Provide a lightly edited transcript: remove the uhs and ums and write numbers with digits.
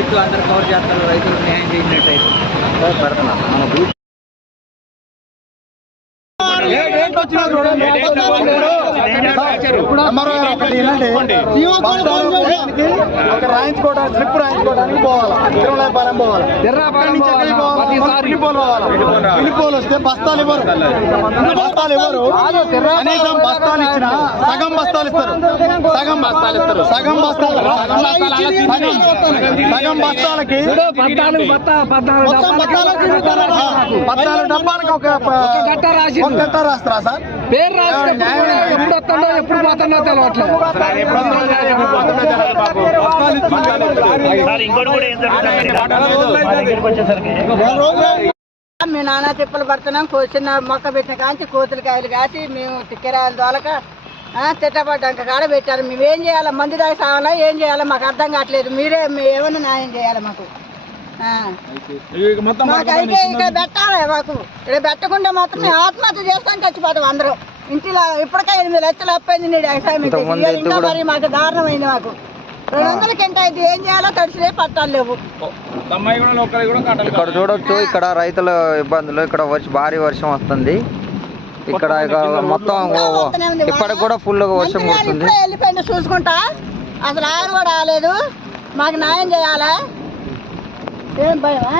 పెట్టు అందరు కవర్ చేస్తారు, రైతులు న్యాయం చేసినట్టయితే రాయించుకోవడానికి స్లిప్ రాయించుకోవడానికి పోవాలి, తిరుమలపాలెం పోవాలి, పిలిపోలు వస్తే బస్తాలు ఇవ్వరు, కనీసం బస్తాలు ఇచ్చిన సగం బస్తాలు ఇస్తారు, సగం బస్తాలకి పద్నాలుగు డబ్బాలకు ఒక గట్ట రాస్తారా సార్? పేరు రాస్తే ఎప్పుడు వస్తుందో ఎప్పుడు పోతుందో తెలియట్లేదు. మేము నానా తిప్పలు పడుతున్నాం. చిన్న మొక్క పెట్టిన కాంచి కోతులు కాయలు కాసి మేము టిక్కెరాయలు దోలక తిట్టబడ్డాక కాడ పెట్టారు. మేము ఏం చేయాలి? మందు దాకా సావాలా ఏం చేయాలో మాకు అర్థం కావట్లేదు. మీరే ఏమన్నా న్యాయం చేయాలి మాకు. మాకైతే ఇక్కడ పెట్టాలి, మాకు ఇక్కడ పెట్టకుండా మాత్రం మేము ఆత్మహత్య చేసుకొని చచ్చిపోతాం అందరూ. ఇంటిలో ఇప్పటికే 8 లక్షలు అప్పైంది ఇంకా మరి మాకు దారుణమైంది. మాకు 200 కింట అయితే ఏం చేయాలో తడిసిలే పట్టాలు లేవు. ఇక్కడ చూడొచ్చు, ఇక్కడ రైతుల ఇబ్బందులు. ఇక్కడ భారీ వర్షం వస్తుంది. ఇక్కడ మొత్తం ఇప్పటికి కూడా ఫుల్ వర్షం వస్తుంది. వెళ్ళిపోయింది చూసుకుంటా, అసలు ఆయన కూడా రాలేదు. మాకు న్యాయం చేయాలా? ఏం భయమా?